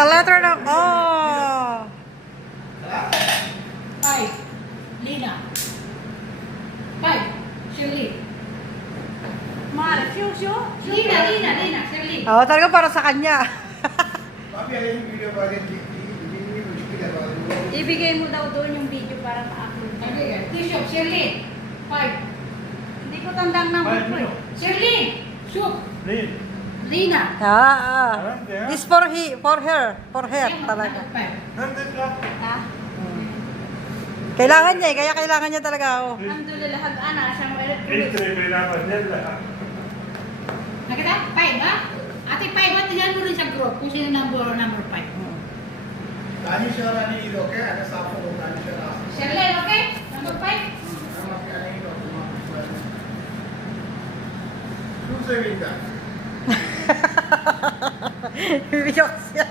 Sa letter ng oh. 5. Lina. 5. Shirley. Mar, Shushu. Lina. Shirley. Oh, talaga para sa kanya. Papi, ayun yung video pa rin. Hindi mo sige ba? Ibigay mo daw doon yung video para ma-upload. T-shirt. Shirley. 5. Hindi ko tandang ng book eh. Shirley. Shoot. Lin. Lina. This for her talaga. Nandun ka. Ha? Kailangan niya, kaya kailangan niya talaga oh. Alhamdulillah, hag-ana siyang merit ko. Iltre, kailangan nila. Nakita? 5 ha? Ate 5 at yan mo rin sa group kung sino number 5. Tani siya na ni Ilo, kaya ano sa ako kung tani siya na. Shirley, okay? Number 5. Tama kaya ni Ilo, kumapit. Who's the winner? Bibigyan ko siya.